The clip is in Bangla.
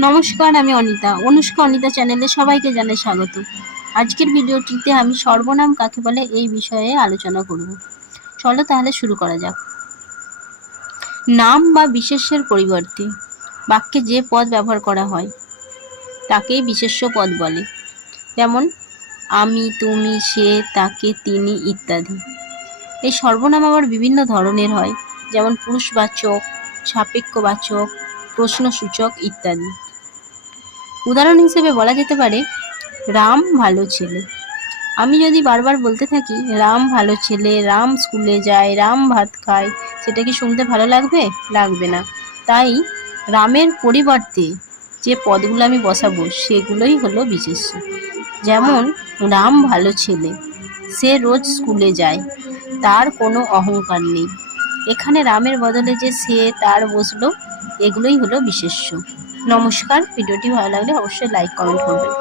নমস্কার, আমি অনিতা। অনুষ্কা অনিতা চ্যানেলে সবাইকে জানাই স্বাগত। আজকের ভিডিওটিতে আমি সর্বনাম কাকে বলে এই বিষয়ে আলোচনা করব। চলো তাহলে শুরু করা যাক। নাম বা বিশেষ্যের পরিবর্তে বাক্যে যে পদ ব্যবহার করা হয়, তাকেই বিশেষ্য পদ বলে। যেমন, আমি, তুমি, সে, তাকে, তিনি ইত্যাদি। এই সর্বনাম আবার বিভিন্ন ধরনের হয়। যেমন, পুরুষবাচক, সাপেক্ষবাচক, প্রশ্নসূচক ইত্যাদি। উদাহরণ হিসেবে বলা যেতে পারে, রাম ভালো ছেলে। আমি যদি বারবার বলতে থাকি, রাম ভালো ছেলে, রাম স্কুলে যায়, রাম ভাত খায়, সেটা কি শুনতে ভালো লাগবে? লাগবে না। তাই রামের পরিবর্তে যে পদগুলো আমি বসাবো, সেগুলোই হলো বিশেষ্য। যেমন, রাম ভালো ছেলে, সে রোজ স্কুলে যায়, তার কোনো অহংকার নেই। এখানে রামের বদলে যে সে, তার বসল, এগুলোই হলো বিশেষ্য। নমস্কার ভিডিওটি ভালো লাগলে অবশ্যই লাইক কমেন্ট করবেন।